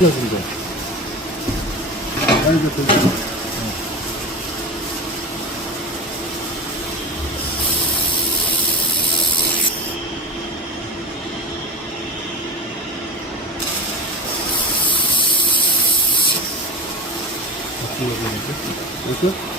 튀어준대. 아니, 이거 되게. 어떻게 해야 되는지? 이렇게?